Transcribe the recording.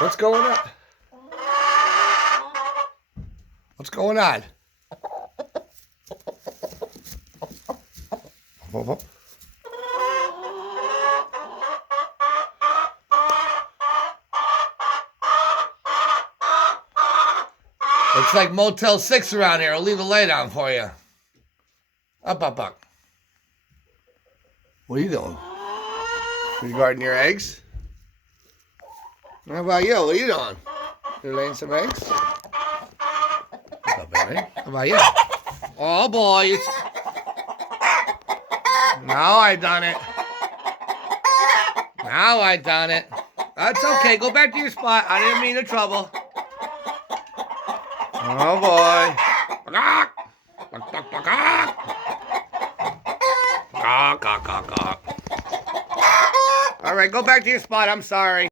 What's going on? What's going on? Looks like Motel 6 around here. I'll leave the light on for you. Up, up, up. What are you doing? You guarding your eggs? How about you? What are you doing? You're laying some eggs? What's up, baby? How about you? Oh, boy. Now I done it. Now I done it. That's okay. Go back to your spot. I didn't mean the trouble. Oh, boy. All right, go back to your spot. I'm sorry.